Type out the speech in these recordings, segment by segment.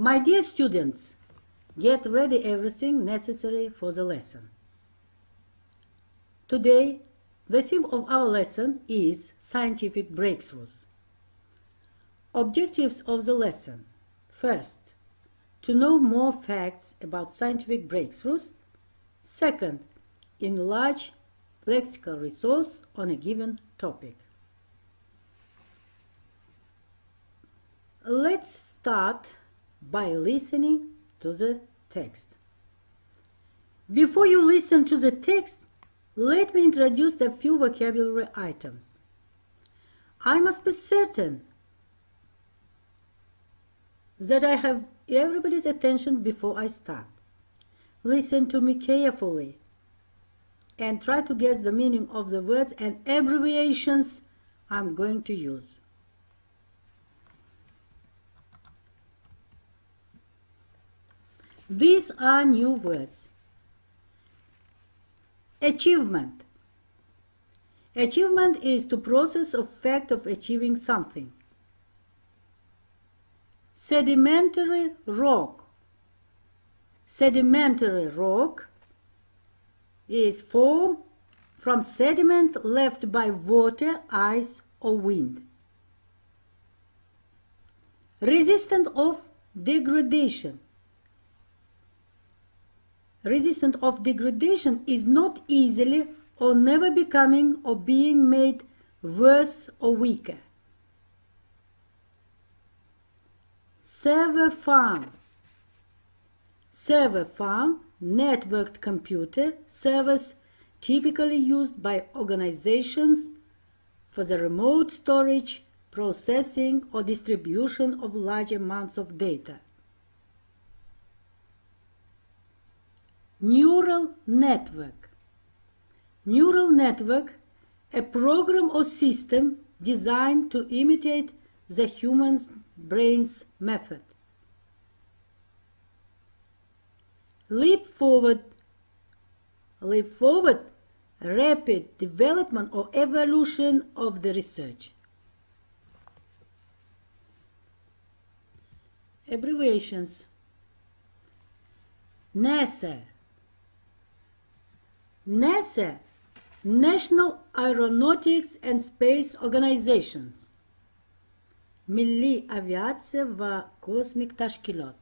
My dear students, get ready everything necessary for the lesson. Today, the theme of our lesson is scientific breakthroughs. Objectives of the lesson. First, to know more facts about scientific breakthroughs. Second, enlarge lexical resource on a given topic. Let's start by listening to the text. Before you listen to the text, let me introduce a few vocabulary items. I must be certain that I have everybody's attention before I start. Listen to me carefully and try to guess the meaning of the words and abbreviations I'm going to use. These are new words. Achievement. Achievement is the process of fact of achieving something. Sedimentary rock. Sedimentary rock is formed from sediment left by water, ice, or wind. Resistant of degradation. Resistant of degradation is not easily or never becoming or being made worse or weaker. Server farm. Server farm, networked computer servers typically used by organizations for the remote storage, processing, or distribution of large amounts of data. Neural network. Neural network, a program or system designed to imitate the human brain's method. Leap forward. Leap forward, rapid development or evolution of the research. Abbreviations. NASA. NASA, National Aeronautics and Space Organizations. Milli Aviatsiya va Kosmik Tashkilot.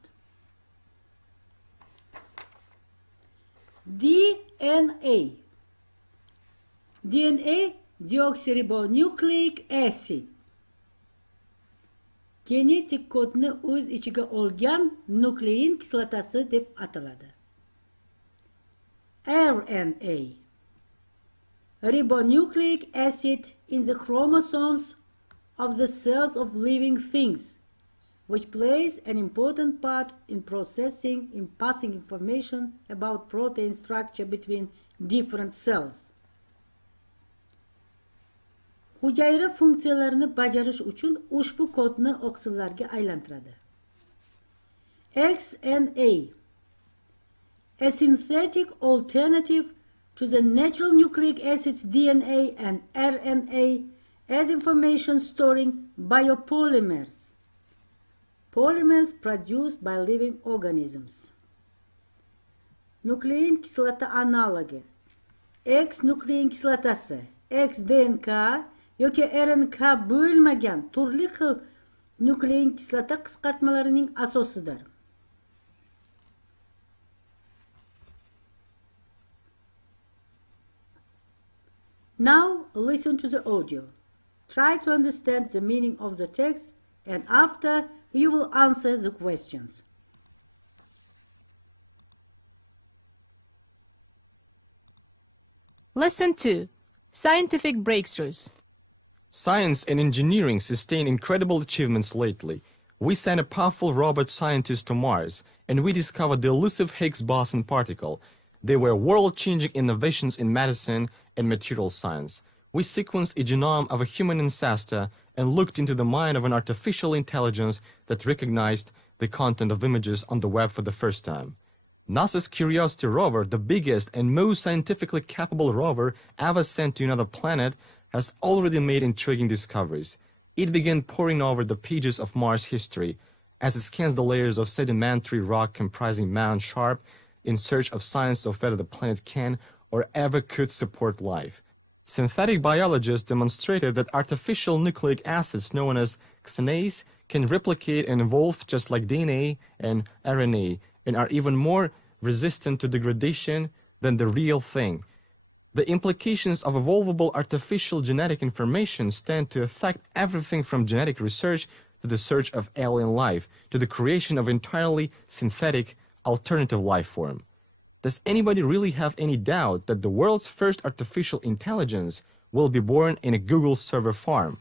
DNA. DNA, deoksiribonucleic acid. Genetik kodni o'z ichiga olgan nuklein kislotasi deb ataladi. RNA. Ribonucleic acid in the chromosomes of the cells of living things, which plays an important part in processing and passing information about protein structure between different cells. Hujayra funksiyalarini bajarish uchun ushbu kodni oqsillarga aylantiradi. XNA. A synthetic alternative to the natural nucleic acids DNA and RNA as information storing biopolymers. Polymers produced by living organisms. Nuklein kislota analogi. X-nuklein kislotasi, X-DNK yoki RNK bo'lmagan turli xil nuklein kislota qisqartmalarining asosidir. Now listen to the audio. Try to understand the meaning of the text, and after you will answer the questions. Lesson 2. Scientific breakthroughs. Science and engineering sustain incredible achievements lately. We sent a powerful robot scientist to Mars, and we discovered the elusive Higgs boson particle. They were world-changing innovations in medicine and material science. We sequenced a genome of a human ancestor and looked into the mind of an artificial intelligence that recognized the content of images on the web for the first time. NASA's Curiosity rover, the biggest and most scientifically capable rover ever sent to another planet, has already made intriguing discoveries. It began poring over the pages of Mars history. as it scans the layers of sedimentary rock comprising Mount Sharp in search of signs of whether the planet can or ever could support life. Synthetic biologists demonstrated that artificial nucleic acids known as xenase can replicate and evolve just like DNA and RNA, and are even more resistant to degradation than the real thing. The implications of evolvable artificial genetic information stand to affect everything from genetic research to the search of alien life, to the creation of entirely synthetic alternative life form. Does anybody really have any doubt that the world's first artificial intelligence will be born in a Google server farm?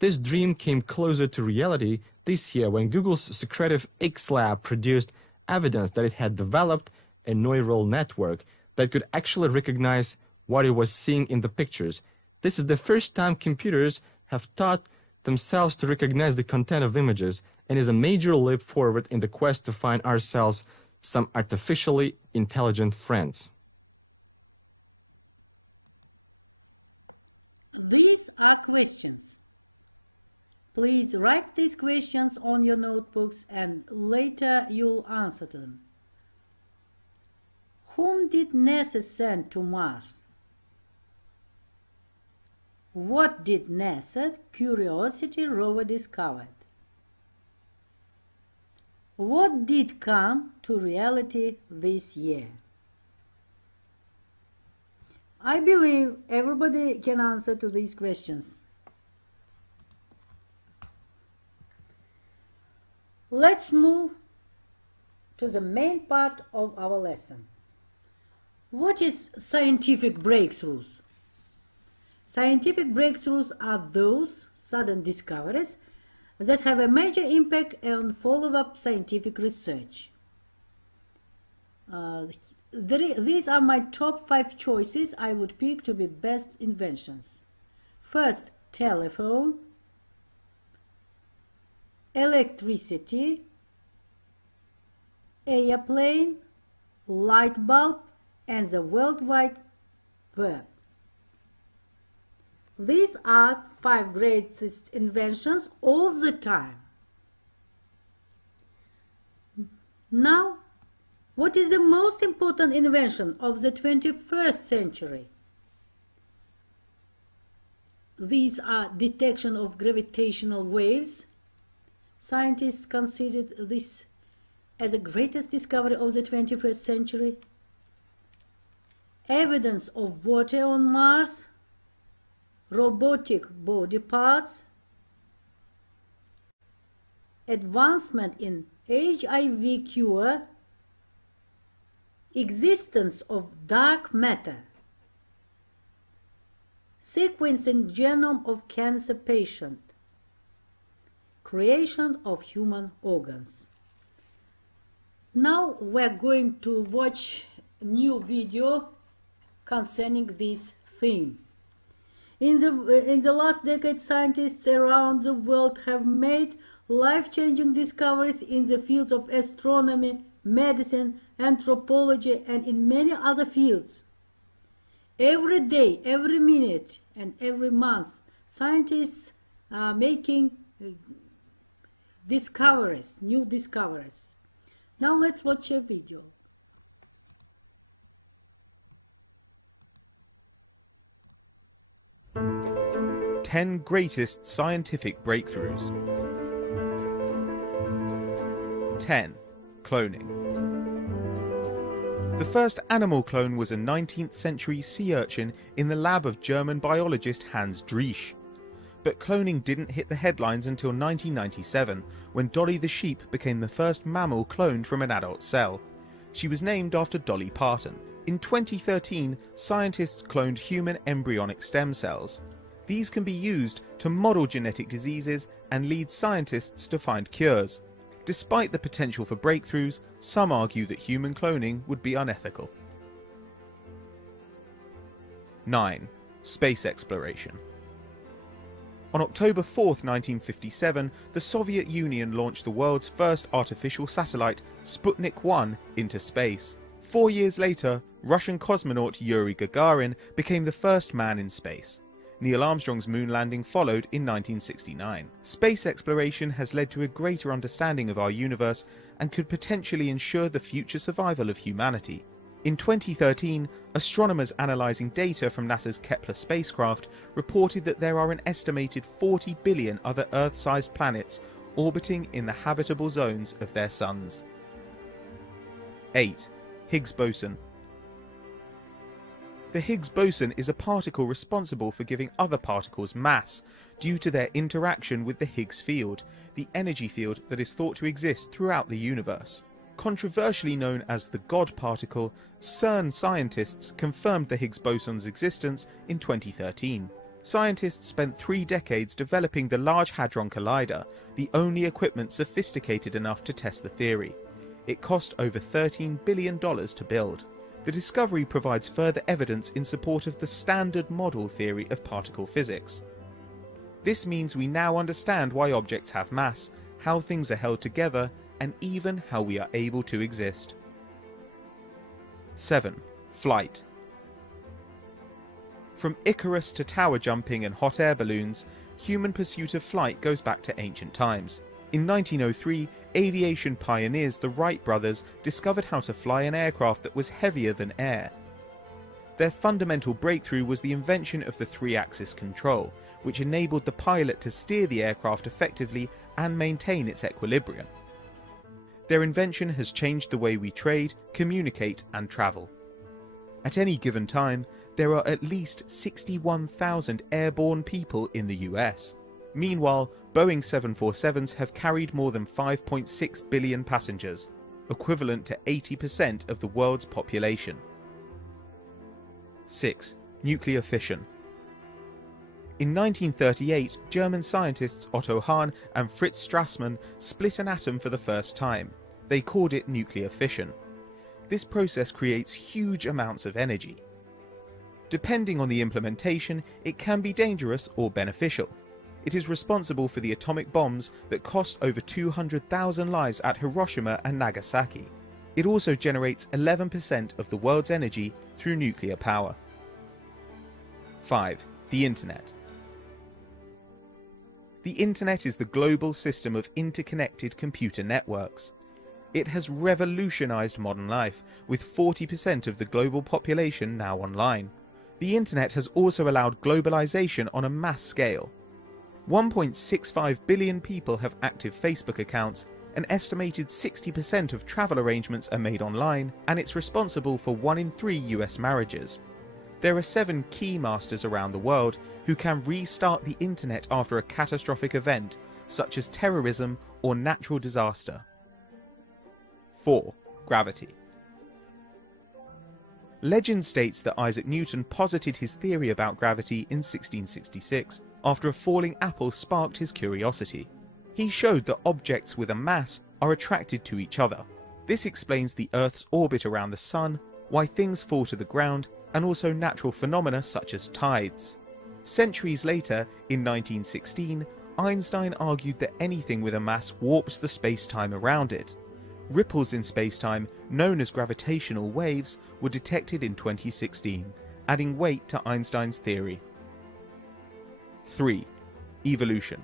This dream came closer to reality this year when Google's secretive X Lab produced evidence that it had developed a neural network that could actually recognize what it was seeing in the pictures. This is the first time computers have taught themselves to recognize the content of images, and is a major leap forward in the quest to find ourselves some artificially intelligent friends. These are questions. Please write these questions on your notebooks and later you'll answer them. Whom did NASA send to Mars? What did NASA Curiosity rover discover? What did come to reality this year? I believe everybody can answer to these questions. Let's move to the main part of our lesson. What is scientific breakthroughs? Scientific breakthroughs are those sudden discoveries that have a major impact on follow-up scientific research. These are my top 5 choices I would pick to be best inventions. First, telephone, electricity, airplane, light bulb, and the World Wide Web. These are 5 greatest inventions all the time. Now, what is the most important invention of the 21st century? These are detection of gravitational waves. Scientists considered this as the greatest discovery of the 21st century. Evidence of water on Mars, robotic body parts, advancement in HIV cure, existence of dark matter, sequencing genome of cancer patient, creation of human organs. Now we're going to watch a new video concerning this theme. In the last decade, scientists around the world have made life-changing discoveries in the fields of astronomy, medicine, anthropology, and in many other fields. Every day, every minute, and every month, scientists are making discoveries, new discoveries. Now let's watch a video. Ten greatest scientific breakthroughs. 10. Cloning. The first animal clone was a 19th century sea urchin in the lab of German biologist Hans Driesch. But cloning didn't hit the headlines until 1997, when Dolly the sheep became the first mammal cloned from an adult cell. She was named after Dolly Parton. In 2013, scientists cloned human embryonic stem cells. These can be used to model genetic diseases and lead scientists to find cures. Despite the potential for breakthroughs, some argue that human cloning would be unethical. 9. Space exploration. On October 4, 1957, the Soviet Union launched the world's first artificial satellite, Sputnik 1, into space. 4 years later, Russian cosmonaut Yuri Gagarin became the first man in space. Neil Armstrong's moon landing followed in 1969. Space exploration has led to a greater understanding of our universe and could potentially ensure the future survival of humanity. In 2013, astronomers analysing data from NASA's Kepler spacecraft reported that there are an estimated 40 billion other Earth-sized planets orbiting in the habitable zones of their suns. 8. Higgs boson. The Higgs boson is a particle responsible for giving other particles mass due to their interaction with the Higgs field, the energy field that is thought to exist throughout the universe. Controversially known as the God particle, CERN scientists confirmed the Higgs boson's existence in 2013. Scientists spent 3 decades developing the Large Hadron Collider, the only equipment sophisticated enough to test the theory. It cost over $13 billion to build. The discovery provides further evidence in support of the Standard Model theory of particle physics. This means we now understand why objects have mass, how things are held together, and even how we are able to exist. 7. Flight. From Icarus to tower jumping and hot air balloons, human pursuit of flight goes back to ancient times. In 1903, aviation pioneers the Wright brothers discovered how to fly an aircraft that was heavier than air. Their fundamental breakthrough was the invention of the 3-axis control, which enabled the pilot to steer the aircraft effectively and maintain its equilibrium. Their invention has changed the way we trade, communicate and travel. At any given time, there are at least 61,000 airborne people in the US. Meanwhile, Boeing 747s have carried more than 5.6 billion passengers, equivalent to 80% of the world's population. 6. Nuclear fission. In 1938, German scientists Otto Hahn and Fritz Strassmann split an atom for the first time. They called it nuclear fission. This process creates huge amounts of energy. Depending on the implementation, it can be dangerous or beneficial. It is responsible for the atomic bombs that cost over 200,000 lives at Hiroshima and Nagasaki. It also generates 11% of the world's energy through nuclear power. 5. The Internet. The Internet is the global system of interconnected computer networks. It has revolutionized modern life, with 40% of the global population now online. The Internet has also allowed globalization on a mass scale. 1.65 billion people have active Facebook accounts, an estimated 60% of travel arrangements are made online, and it's responsible for 1 in 3 US marriages. There are 7 key masters around the world who can restart the Internet after a catastrophic event, such as terrorism or natural disaster. 4. Gravity. Legend states that Isaac Newton posited his theory about gravity in 1666, after a falling apple sparked his curiosity. He showed that objects with a mass are attracted to each other. This explains the Earth's orbit around the Sun, why things fall to the ground, and also natural phenomena such as tides. Centuries later, in 1916, Einstein argued that anything with a mass warps the space-time around it. Ripples in space-time, known as gravitational waves, were detected in 2016, adding weight to Einstein's theory. 3. Evolution.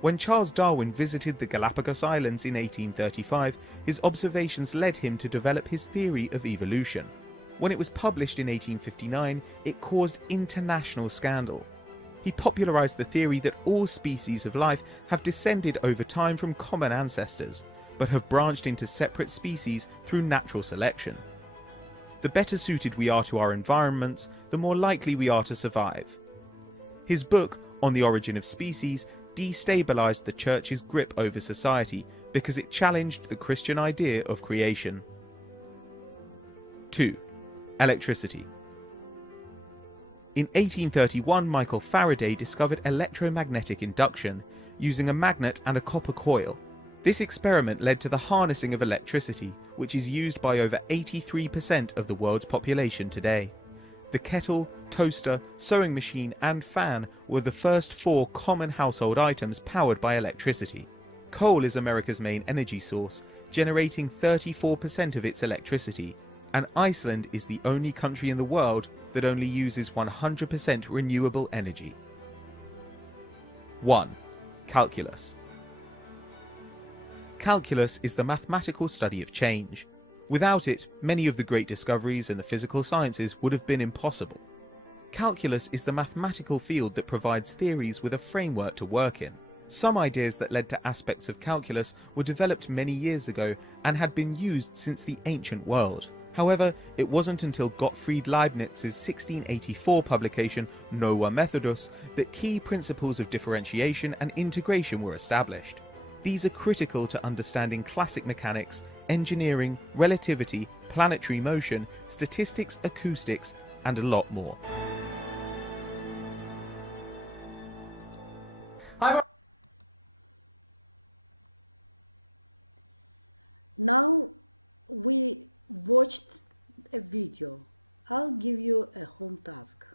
When Charles Darwin visited the Galapagos Islands in 1835, his observations led him to develop his theory of evolution. When it was published in 1859, it caused international scandal. He popularized the theory that all species of life have descended over time from common ancestors, but have branched into separate species through natural selection. The better suited we are to our environments, the more likely we are to survive. His book, On the Origin of Species, destabilized the Church's grip over society because it challenged the Christian idea of creation. 2. Electricity. In 1831, Michael Faraday discovered electromagnetic induction, using a magnet and a copper coil. This experiment led to the harnessing of electricity, which is used by over 83% of the world's population today. The kettle, toaster, sewing machine and fan were the first 4 common household items powered by electricity. Coal is America's main energy source, generating 34% of its electricity. and Iceland is the only country in the world that only uses 100% renewable energy. 1. Calculus. Calculus is the mathematical study of change. Without it, many of the great discoveries in the physical sciences would have been impossible. Calculus is the mathematical field that provides theories with a framework to work in. Some ideas that led to aspects of calculus were developed many years ago and had been used since the ancient world. However, it wasn't until Gottfried Leibniz's 1684 publication Nova Methodus that key principles of differentiation and integration were established. These are critical to understanding classic mechanics, engineering, relativity, planetary motion, statistics, acoustics, and a lot more. Now we watched a video. I'll give you a home task.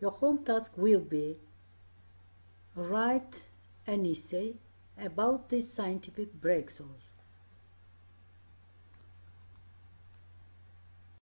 Your home task will be write an essay about these scientific breakthroughs.